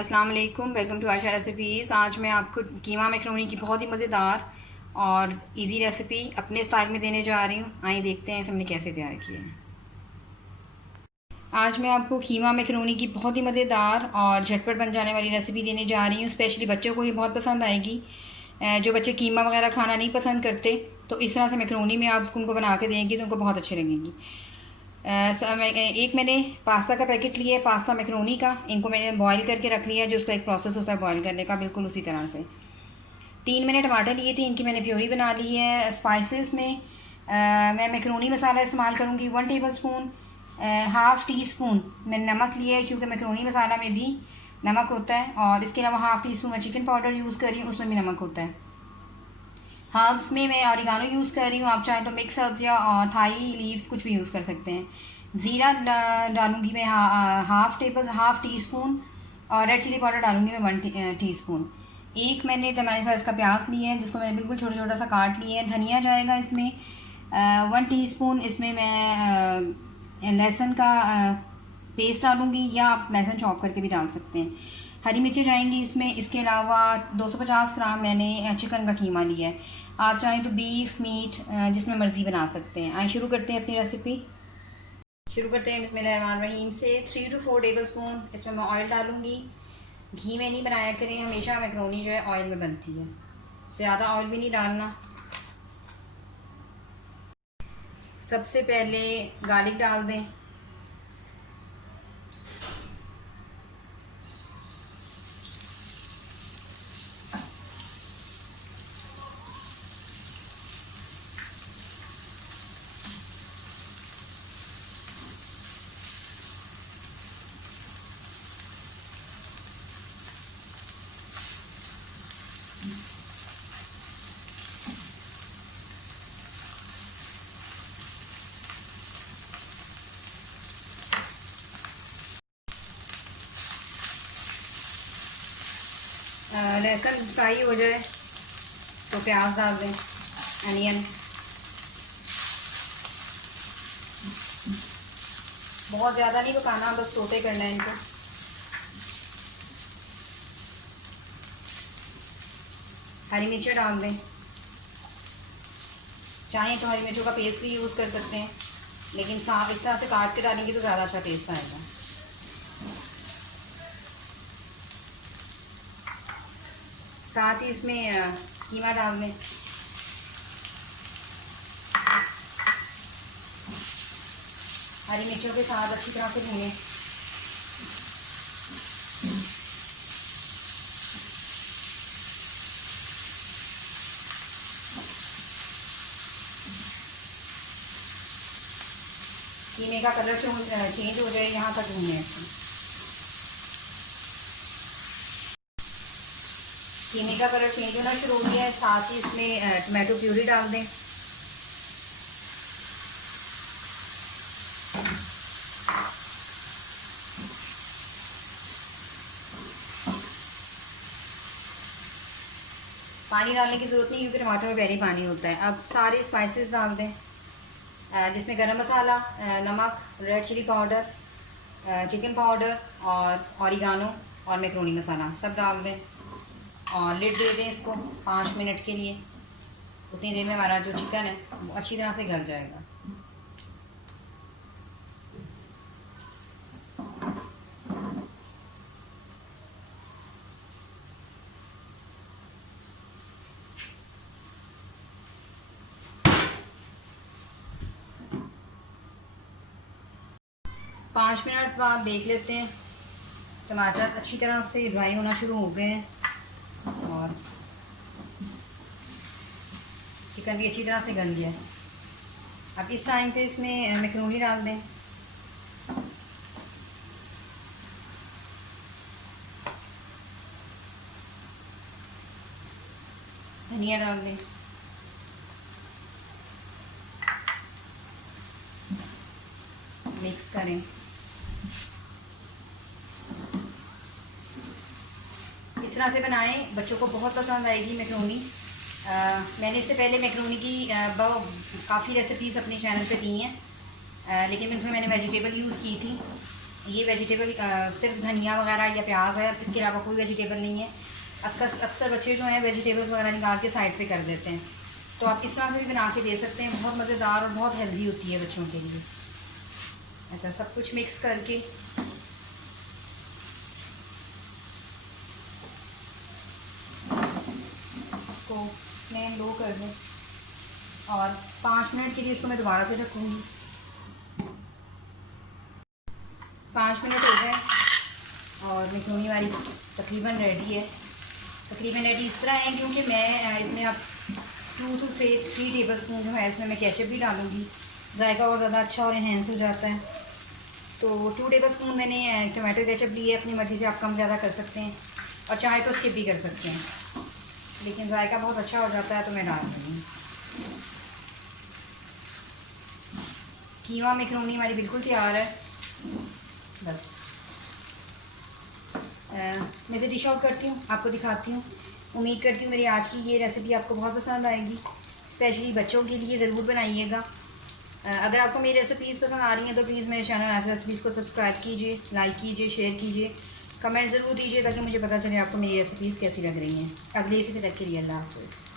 अस्सलाम वालेकुम, welcome to Asha recipes. आज मैं आपको कीमा मैक्रोनी की बहुत ही मज़ेदार और इजी रेसिपी अपने स्टाइल में देने जा रही हूँ। आइए देखते हैं इसे हमने कैसे तैयार किया है। आज मैं आपको कीमा मैक्रोनी की बहुत ही मज़ेदार और झटपट बन जाने वाली रेसिपी देने जा रही हूँ। स्पेशली बच्चों को ये बहुत पसंद आएगी। जो बच्चे कीमा वगैरह खाना नहीं पसंद करते, तो इस तरह से मैक्रोनी में आप उनको बना के देंगी तो उनको बहुत अच्छी लगेगी। एक मैंने पास्ता का पैकेट लिया है, पास्ता मैक्रोनी का। इनको मैंने बॉईल करके रख लिया है, जो उसका एक प्रोसेस होता है बॉईल करने का, बिल्कुल उसी तरह से। 3 मैंने टमाटर लिए थे, इनकी मैंने प्योरी बना ली है। स्पाइसेस में मैं मैक्रोनी मसाला इस्तेमाल करूँगी 1 table spoon. Half tea spoon मैंने नमक लिया है, क्योंकि मैक्रोनी मसाला में भी नमक होता है। और इसके अलावा हाफ़ टी स्पून मैं चिकन पाउडर यूज़ कर रही हूँ, उसमें भी नमक होता है। हर्ब्स में मैं ऑरिगानो यूज़ कर रही हूँ, आप चाहें तो मिक्स हर्ब्स या थाई लीव्स कुछ भी यूज़ कर सकते हैं। ज़ीरा डालूँगी मैं हाफ़ टी स्पून। और रेड चिली पाउडर डालूँगी मैं 1 टी स्पून। एक मैंने साइज़ का प्याज लिया है, जिसको मैंने बिल्कुल छोटा छोटा सा काट लिया है। धनिया जाएगा इसमें 1 टीस्पून। इसमें मैं लहसुन का पेस्ट डालूँगी, या आप लहसुन चॉप करके भी डाल सकते हैं। हरी मिर्ची जाएंगी इसमें। इसके अलावा 250 ग्राम मैंने चिकन का कीमा लिया है। आप चाहें तो बीफ मीट जिसमें मर्ज़ी बना सकते हैं। आइए शुरू करते हैं अपनी रेसिपी। शुरू करते हैं बिस्मिल्लाहिर्रहमानिर्रहीम से। 3 to 4 टेबल स्पून इसमें मैं ऑयल डालूँगी। घी में नहीं बनाया करें, हमेशा मैक्रोनी जो है ऑयल में बनती है, ज़्यादा ऑयल भी नहीं डालना। सबसे पहले गार्लिक डाल दें। लहसुन फ्राई हो जाए तो प्याज डाल दें, अनियन। बहुत ज़्यादा नहीं पकाना, बस सोते करना है इनको। हरी मिर्ची डाल दें, चाहें तो हरी मिर्चों का पेस्ट भी यूज़ कर सकते हैं, लेकिन साफ इस तरह से काट के डालेंगे तो ज़्यादा अच्छा टेस्ट आएगा। साथ ही इसमें कीमा डाल दें। हरी मिर्चों के साथ अच्छी तरह से भूनें। कीमे का कलर चेंज हो जाए, यहाँ तक भूनें। कीमे का कलर चेंज होना शुरू हो गया है, साथ ही इसमें टमाटो प्यूरी डाल दें। पानी डालने की ज़रूरत नहीं, क्योंकि टमाटर में पहले ही पानी होता है। अब सारे स्पाइसेस डाल दें, जिसमें गरम मसाला, नमक, red chilli powder, chicken powder और ऑरिगानो और मैक्रोनी मसाला सब डाल दें। और लिड दे दें इसको 5 मिनट के लिए। उतनी देर में हमारा जो चिकन है वो अच्छी तरह से गल जाएगा। पाँच मिनट बाद देख लेते हैं, टमाटर अच्छी तरह से ड्राई होना शुरू हो गए हैं और चिकन भी अच्छी तरह से गल गया है। अब इस टाइम पे इसमें मैक्रोनी डाल दें। धनिया डाल दें। मिक्स करें। इस तरह से बनाएं, बच्चों को बहुत पसंद आएगी मैक्रोनी। मैंने इससे पहले मैक्रोनी की काफ़ी रेसिपीज़ अपने चैनल पे दी हैं, लेकिन उनमें मैंने वेजिटेबल यूज़ की थी। ये वेजिटेबल सिर्फ धनिया वगैरह या प्याज है, इसके अलावा कोई वेजिटेबल नहीं है। अक्सर बच्चे जो हैं वेजिटेबल्स वगैरह निकाल के साइड पे कर देते हैं, तो आप इस तरह से भी बना के दे सकते हैं। बहुत मज़ेदार और बहुत हेल्दी होती है बच्चों के लिए। अच्छा, सब कुछ मिक्स करके इसको फ्लेम लो कर दें और 5 मिनट के लिए इसको मैं दोबारा से ढकूँगी। 5 मिनट हो गए और मैक्रोनी हमारी तकरीबन रेडी है। तकरीबन रेडी इस तरह है क्योंकि मैं इसमें अब 2 to 3 टेबल स्पून जो है इसमें मैं केचप भी डालूँगी, जायका और ज़्यादा अच्छा और इन्हेंस हो जाता है। तो 2 टेबल स्पून मैंने टोमेटो केचप ली है, अपनी मर्ज़ी से आप कम ज़्यादा कर सकते हैं और चाहे तो स्किप भी कर सकते हैं, लेकिन जायका बहुत अच्छा हो जाता है तो मैं डाल दूँगी। कीमा मैक्रोनी हमारी बिल्कुल तैयार है। बस मैं तो डिश आउट करती हूँ, आपको दिखाती हूँ। उम्मीद करती हूँ मेरी आज की ये रेसिपी आपको बहुत पसंद आएगी, स्पेशली बच्चों के लिए ज़रूर बनाइएगा। अगर आपको मेरी रेसिपीज़ पसंद आ रही हैं तो प्लीज़ मेरे चैनल आज रेसिपीज़ को सब्सक्राइब कीजिए, लाइक कीजिए, शेयर कीजिए, कमेंट ज़रूर दीजिए ताकि मुझे पता चले आपको मेरी रेसिपीज़ कैसी लग रही हैं। अगले इसी तक के लिए अल्लाह हाफ़िज़।